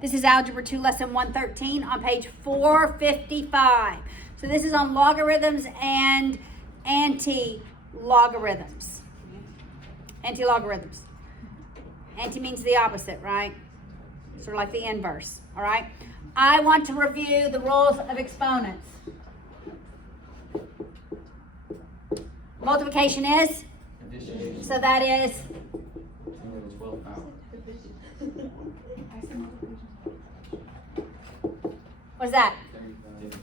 This is Algebra 2, Lesson 113 on page 455. So this is on logarithms and anti-logarithms. Anti-logarithms. Anti means the opposite, right? Sort of like the inverse, all right? I want to review the rules of exponents. Multiplication is? Addition. So that is? 12 power. What's that? 35.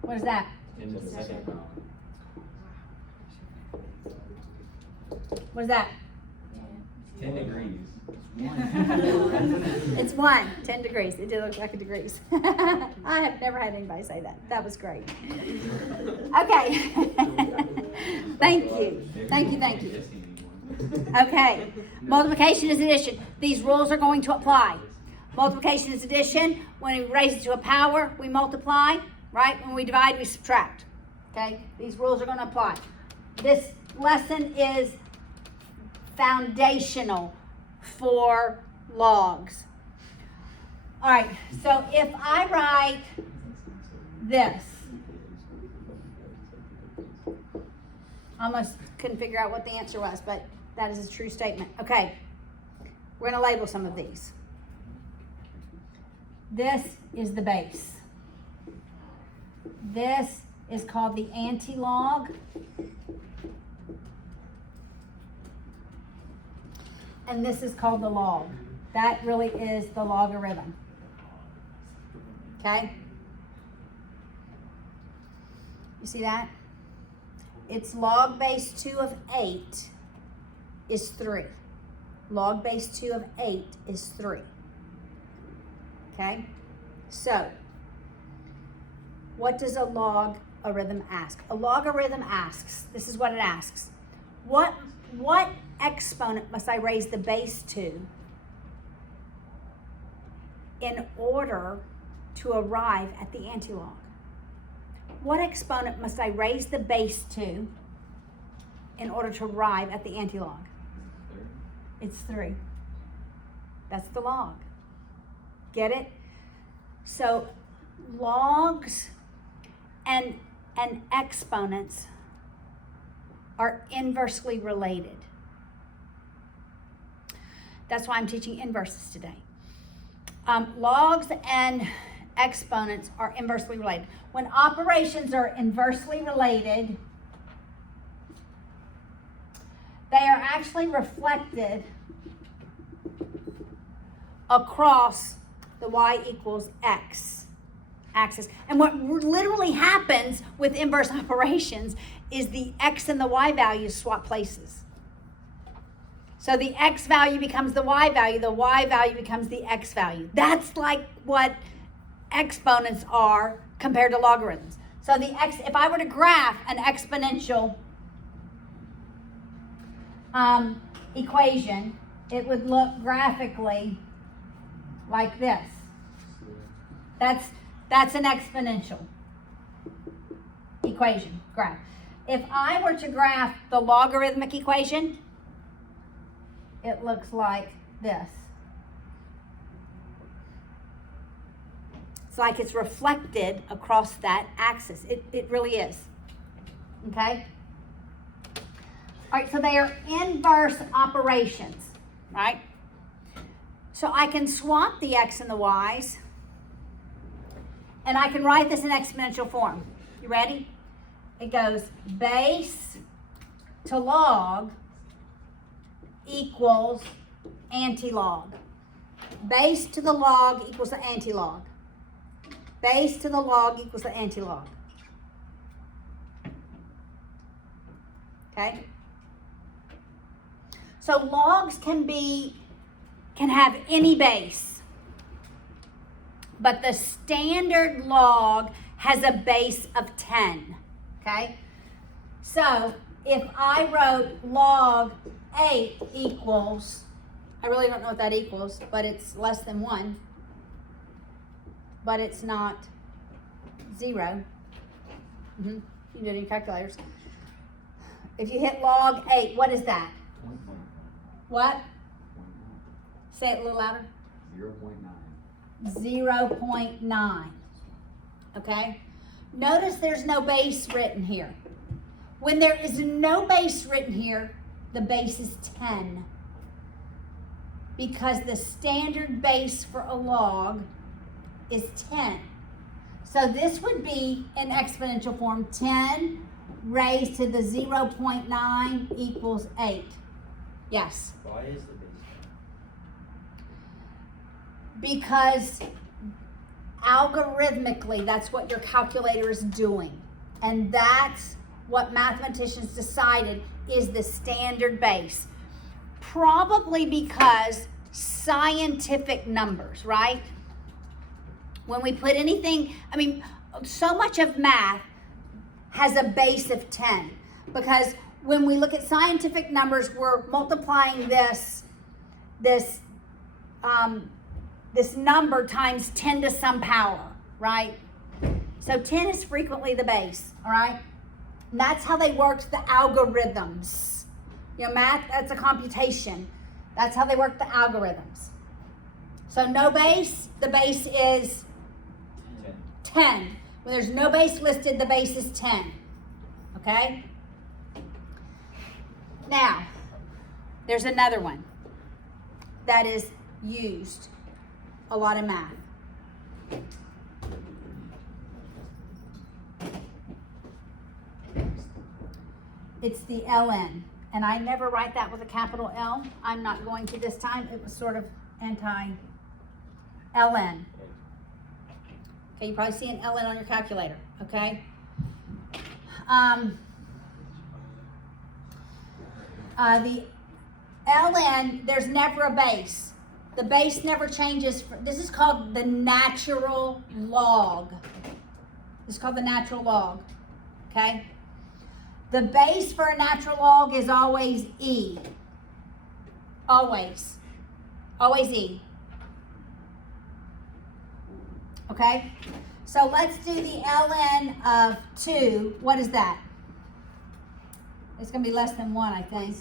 What is that? 10 to the second power. What is that? 10 degrees. It's 1, 10 degrees. It did look like a degrees. I have never had anybody say that. That was great. Okay. Thank you. Thank you. Okay. Multiplication is addition. These rules are going to apply. Multiplication is addition. When we raise it to a power, we multiply. Right? When we divide, we subtract. Okay? These rules are going to apply. This lesson is foundational for logs. All right, so if I write this, I almost couldn't figure out what the answer was, but that is a true statement. Okay, we're going to label some of these. This is the base. This is called the anti-log. And this is called the log. That really is the logarithm. Okay? You see that? It's log base 2 of 8 is 3. Log base 2 of 8 is 3. Okay? So, what does a logarithm ask? A logarithm asks, this is what it asks. What exponent must I raise the base to in order to arrive at the antilog? What exponent must I raise the base to in order to arrive at the antilog? It's 3. That's the log. Get it? So logs and exponents are inversely related. That's why I'm teaching inverses today. Logs and exponents are inversely related. When operations are inversely related, they are actually reflected across the y equals x axis. And what literally happens with inverse operations is the x and the y values swap places. So the x value becomes the y value becomes the x value. That's like what exponents are compared to logarithms. So if I were to graph an exponential equation, it would look graphically like this. That's an exponential equation graph. If I were to graph the logarithmic equation, it looks like this. It's like it's reflected across that axis. It really is. Okay? All right, so they are inverse operations, right? So I can swap the x and the y's, and I can write this in exponential form. You ready? It goes base to log equals antilog. Base to the log equals the antilog. Base to the log equals the antilog. Okay? So logs can have any base, but the standard log has a base of 10. Okay? So if I wrote log 8 equals, I really don't know what that equals, but it's less than 1, but it's not 0. You can do it in your calculators. If you hit log 8, what is that? What? Say it a little louder. 0.9. 0.9. Okay? Notice there's no base written here. When there is no base written here, the base is 10. Because the standard base for a log is 10. So this would be in exponential form 10 raised to the 0.9 equals 8. Yes? Why is the base? Because algorithmically, that's what your calculator is doing. And that's what mathematicians decided is the standard base. Probably because scientific numbers, right? When we put anything, I mean, so much of math has a base of 10. Because when we look at scientific numbers, we're multiplying this number times 10 to some power, right? So 10 is frequently the base, all right? And that's how they worked the algorithms. You know, math, that's a computation. That's how they work the algorithms. So no base, the base is 10. When there's no base listed, the base is 10. Okay? Now, there's another one that is used a lot in math. It's the ln. And I never write that with a capital L. I'm not going to this time. It was sort of anti-ln. Okay, you probably see an ln on your calculator, okay? The ln, there's never a base. The base never changes. This is called the natural log. This is called the natural log, okay? The base for a natural log is always E. Always. Always E. Okay? So let's do the ln of 2. What is that? It's going to be less than 1, I think.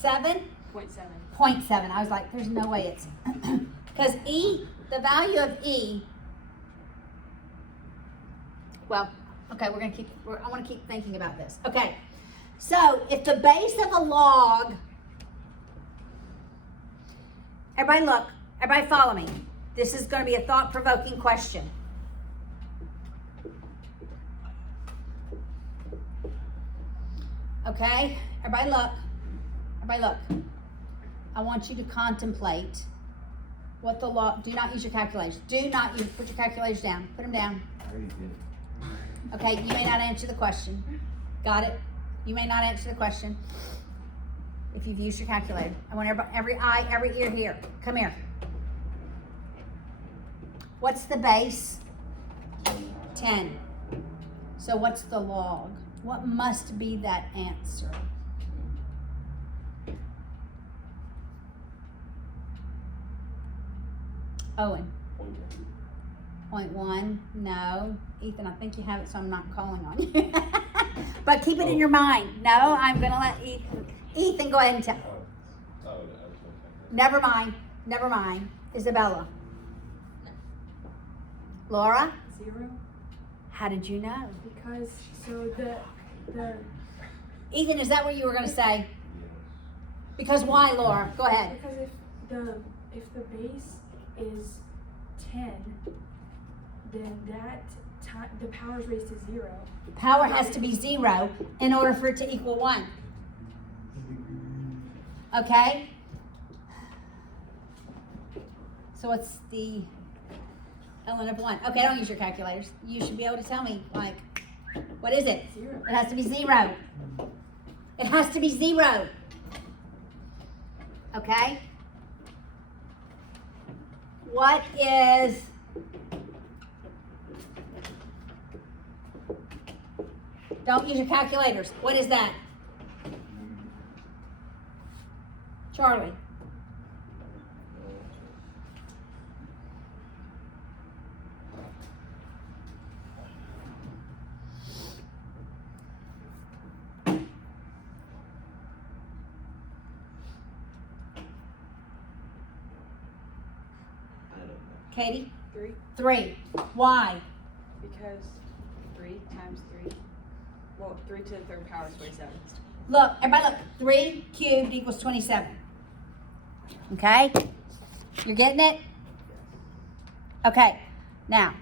7? 0.7. I was like, there's no way it's... Because E, the value of E... Well... Okay, I want to keep thinking about this. Okay, so if the base of a log, everybody look, everybody follow me. This is going to be a thought-provoking question. Okay, everybody look, I want you to contemplate what the log, do not use your calculators. Put your calculators down, put them down. I already did. Okay, you may not answer the question. Got it? You may not answer the question if you've used your calculator. I want every eye, every ear here. Come here. What's the base? 10. So what's the log? What must be that answer? Owen. 0.1. No. Ethan, I think you have it, so I'm not calling on you. But keep it in your mind. No, I'm going to let Ethan go ahead and tell. Never mind. Isabella. Laura? 0. How did you know? Because, so the Ethan, is that what you were going to say? Because why, Laura? Go ahead. Because if the base is 10, then the power is raised to 0. Power has to be 0 in order for it to equal 1. Okay? So what's the ln of 1? Okay, don't use your calculators. You should be able to tell me, like, what is it? 0. It has to be 0. It has to be 0. Okay? What is... Don't use your calculators. What is that? Charlie. Katie? 3. 3. Why? Because 3 times 3. Well, 3 to the third power is 27. Look, everybody look. 3 cubed equals 27. Okay? You're getting it? Okay. Now,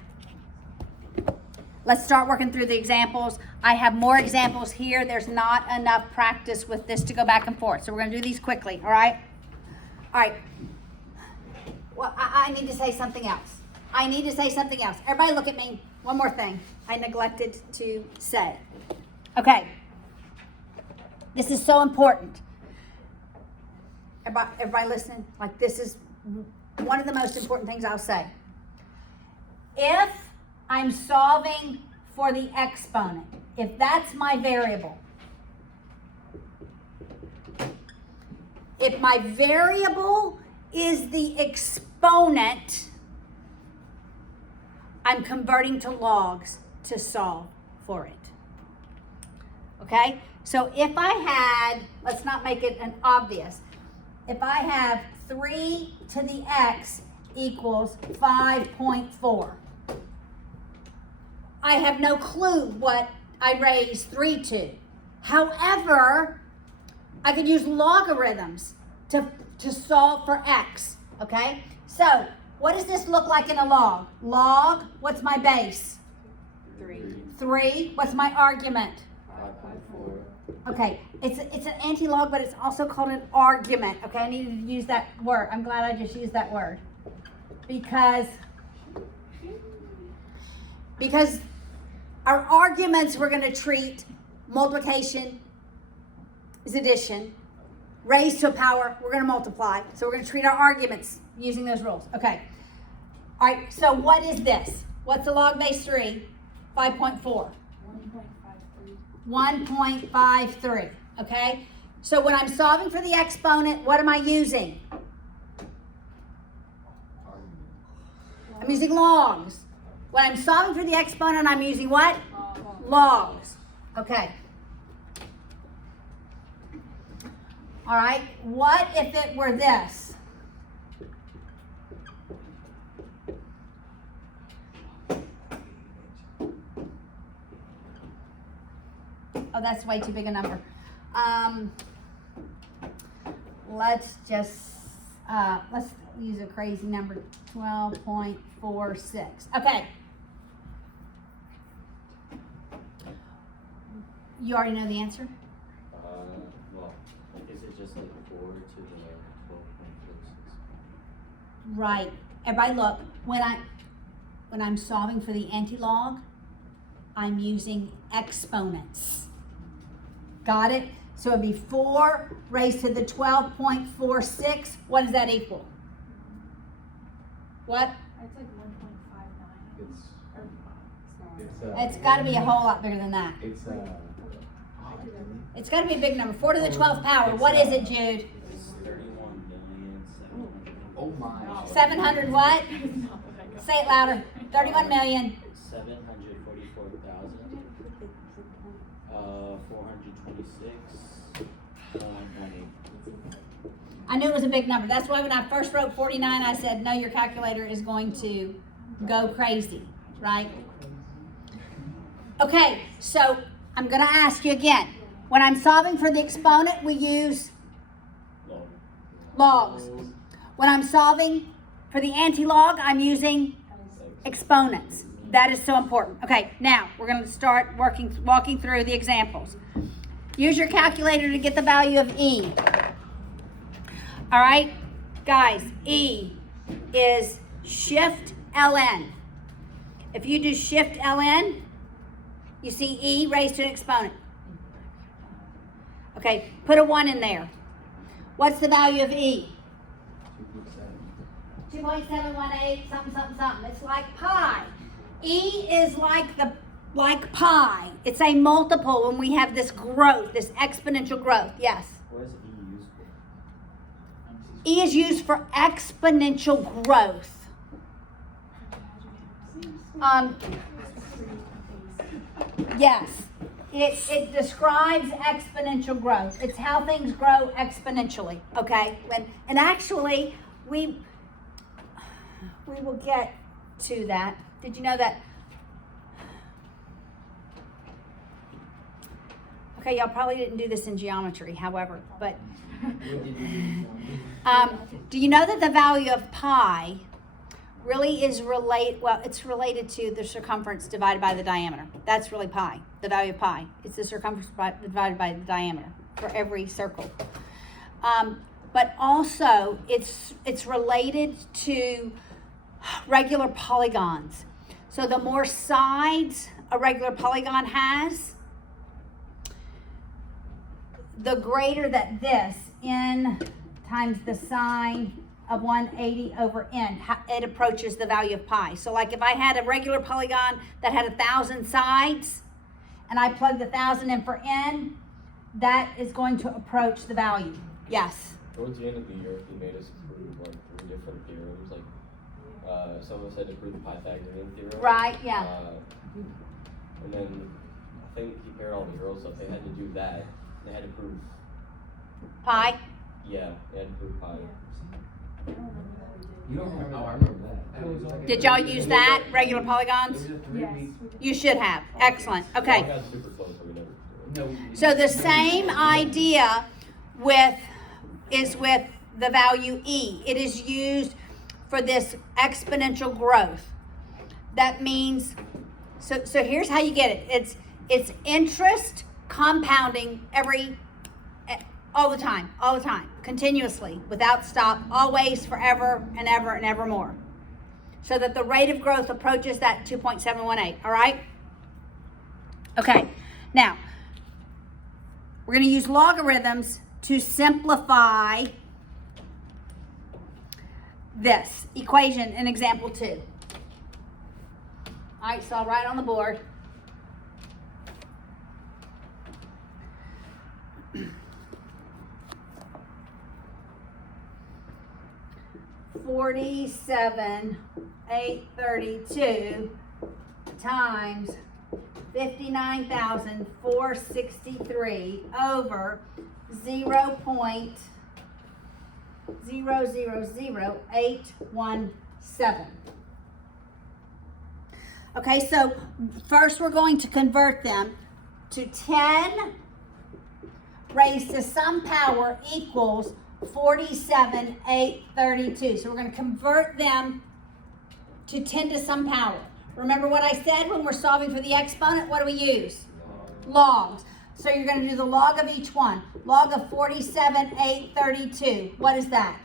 let's start working through the examples. I have more examples here. There's not enough practice with this to go back and forth. So we're going to do these quickly, all right? All right. Well, I need to say something else. Everybody look at me. One more thing I neglected to say. Okay. This is so important. Everybody listening? Like, this is one of the most important things I'll say. If I'm solving for the exponent, if that's my variable, if my variable is the exponent, I'm converting to logs to solve for it. Okay? So if I had, let's not make it an obvious, if I have 3 to the x equals 5.4, I have no clue what I raised 3 to. However, I could use logarithms to solve for x, okay? So, what does this look like in a log? Log, what's my base? 3. 3, what's my argument? 5.4. Okay, it's an anti-log, but it's also called an argument. Okay, I needed to use that word. I'm glad I just used that word. Because our arguments, we're going to treat multiplication is addition. Raised to a power, we're going to multiply. So we're going to treat our arguments using those rules. Okay. All right, so what is this? What's the log base 3? 5.4. 1.53. Okay? So when I'm solving for the exponent, what am I using? I'm using logs. When I'm solving for the exponent, I'm using what? Logs. Okay. All right. What if it were this? Oh, that's way too big a number. Let's use a crazy number, 12.46. Okay. You already know the answer? Well, is it just like 4 to the 12.46? Right. Everybody look, when I'm solving for the anti-log, I'm using exponents. Got it? So it'd be 4 raised to the 12.46. What does that equal? What? It's like 1.59. It's got to be a whole lot bigger than that. It's got to be a big number. 4 to the 12th power. What is it, Jude? It's 31,700,000. Oh my. 700 what? Say it louder. 31 million. 744,000. 426. 1.8. I knew it was a big number. That's why when I first wrote 49, I said, no, your calculator is going to go crazy, right? Okay, so I'm going to ask you again. When I'm solving for the exponent, we use logs. When I'm solving for the anti-log, I'm using exponents. That is so important. Okay, now we're going to start walking through the examples. Use your calculator to get the value of E. All right, guys, E is shift ln. If you do shift ln, you see E raised to an exponent. Okay, put a 1 in there. What's the value of E? 2.718 something, something, something. It's like pi. E is like pi. It's a multiple when we have this growth, this exponential growth. Yes? What is E used for? E is used for exponential growth. Yes. It describes exponential growth. It's how things grow exponentially, okay? And actually, we will get to that. Did you know that? Okay, y'all probably didn't do this in geometry, however, but do you know that the value of pi really is it's related to the circumference divided by the diameter. That's really pi, the value of pi. It's the circumference divided by the diameter for every circle. But also, it's related to regular polygons. So the more sides a regular polygon has, the greater that this, n times the sine of 180 over n, it approaches the value of pi. So like if I had a regular polygon that had 1,000 sides, and I plugged 1,000 in for n, that is going to approach the value. Yes? Towards the end of the year, he made us prove like 3 different theorems. Like some of us had to prove the Pythagorean theorem. Right, yeah. And then I think he paired all the girls up. They had to do that. They had to prove Pi? Yeah, they had to prove pi. You don't remember? Oh, I remember that. Did y'all use that, regular polygons? Yes. You should have. Excellent. Okay. I got super close, so we never did it. No. So the same idea is with the value e. It is used for this exponential growth. That means, so here's how you get it. It's interest compounding all the time, continuously, without stop, always, forever, and ever, and ever more. So that the rate of growth approaches that 2.718, all right? Okay, now, we're going to use logarithms to simplify this equation in example 2. All right, so I'll write on the board. $47,832 times 59,463 over 0.000817. Okay, so first we're going to convert them to 10 raised to some power equals 47,832. So we're going to convert them to 10 to some power. Remember what I said when we're solving for the exponent? What do we use? Logs. So you're going to do the log of each one. Log of 47,832. What is that?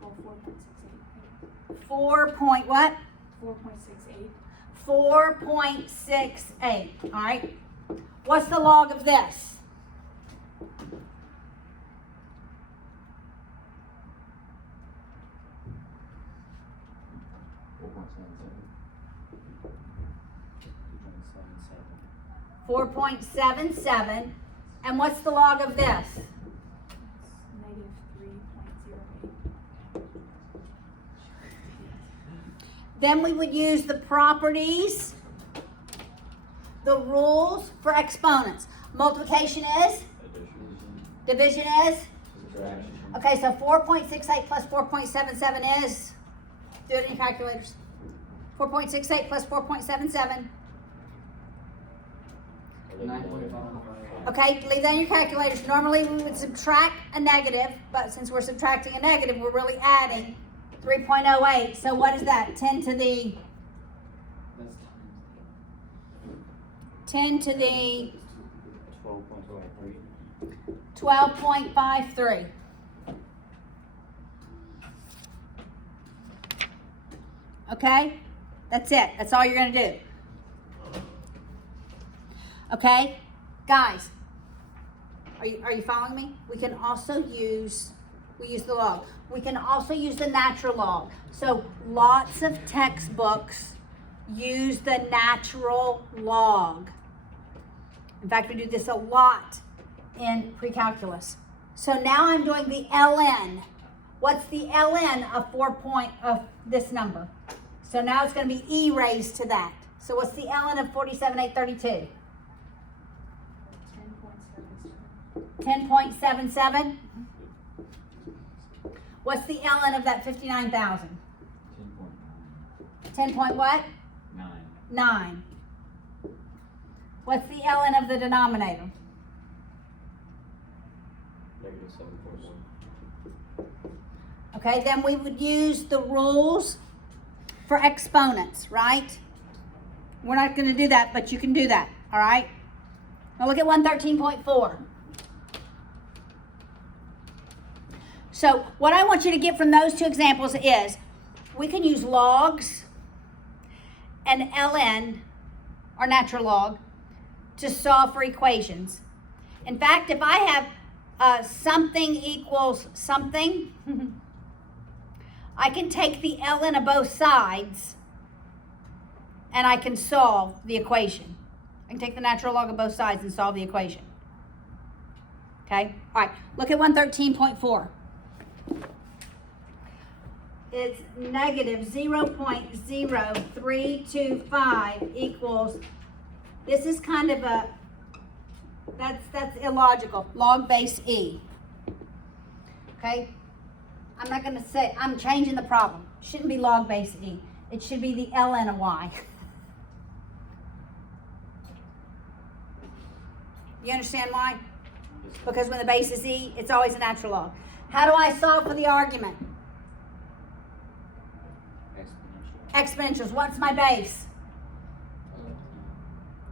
4.679 4 or 4.68. point what? 4.68. 4.68. All right. What's the log of this? 4.77. And what's the log of this? Negative 3.08. Then we would use the properties, the rules for exponents. Multiplication is? Division is? Subtraction. Okay, so 4.68 plus 4.77 is? Do it in your calculators. 4.68 plus 4.77. 9.5. Okay, leave that in your calculators. Normally we would subtract a negative, but since we're subtracting a negative, we're really adding 3.08. So what is that? 10 to the 12.23. 12.53. Okay? That's it. That's all you're going to do. Okay? Guys, are you following me? We can also use the log. We can also use the natural log. So lots of textbooks use the natural log. In fact, we do this a lot in pre-calculus. So now I'm doing the ln. What's the ln of this number? So now it's going to be e raised to that. So what's the ln of 47,832? 10.77. 10.77. What's the ln of that 59,000? 10.9. 10 point what? 9. 9. What's the ln of the denominator? Negative 7.1. Okay, then we would use the rules for exponents, right? We're not going to do that, but you can do that, all right? Now look at 113.4. So what I want you to get from those two examples is we can use logs and ln, or natural log, to solve for equations. In fact, if I have something equals something, I can take the ln of both sides and I can solve the equation. I can take the natural log of both sides and solve the equation. Okay? All right, look at 113.4. It's negative 0.0325 equals, this is kind of a, that's illogical, log base e. Okay? I'm not going to say, I'm changing the problem. It shouldn't be log base e. It should be the ln of y. You understand why? Because when the base is e, it's always a natural log. How do I solve for the argument? Exponential. Exponentials. What's my base?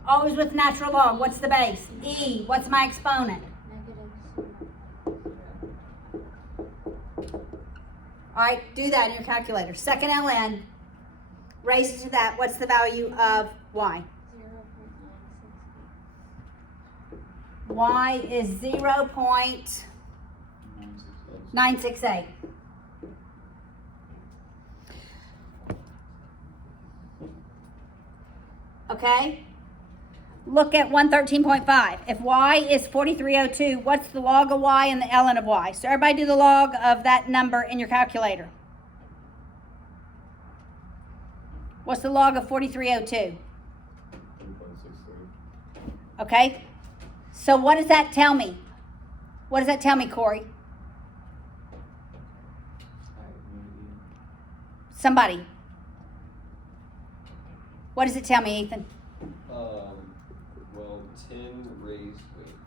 Always with natural log. What's the base? E. What's my exponent? All right, do that in your calculator. Second ln, raise it to that. What's the value of y? Y is 0.968. Okay? Look at 113.5. If y is 4302, what's the log of y and the ln of y? So everybody do the log of that number in your calculator. What's the log of 4302? 3.63. Okay? So what does that tell me? What does that tell me, Corey? Somebody. What does it tell me, Ethan? Well, 10 raised,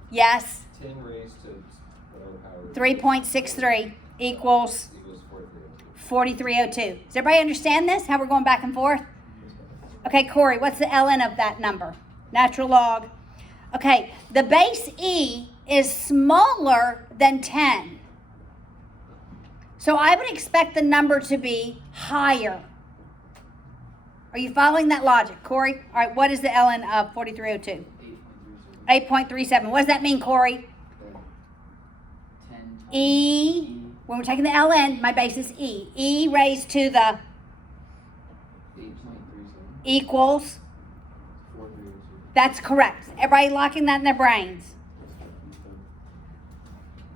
Yes. 10 raised to whatever power. 3.63 equals Equals 4302. 4302. Does everybody understand this? How we're going back and forth? Okay, Corey, what's the ln of that number? Natural log. Okay, the base e is smaller than 10. So I would expect the number to be higher. Are you following that logic, Corey? All right, what is the ln of 4302? 8.37. What does that mean, Corey? 10 E, when we're taking the ln, my base is e. E raised to the 8.37. equals, 4302. that's correct. Everybody locking that in their brains.